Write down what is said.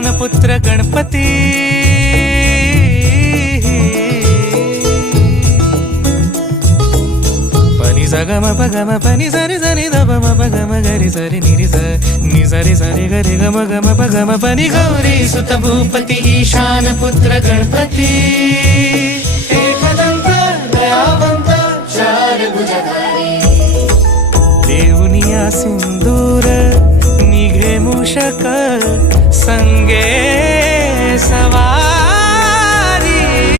ईशान पुत्र गणपती पनी सगम पगम पनी सरि सरि दप म पगम गरि सरि निरि स नि सरि सरि गरि गम गम पगम पनी गौरी सुत भूपति ईशान पुत्र गणपती एकदंत दयावंत चार भुजधारी देवनिया सिंदूर निघे मूषक संगे सवार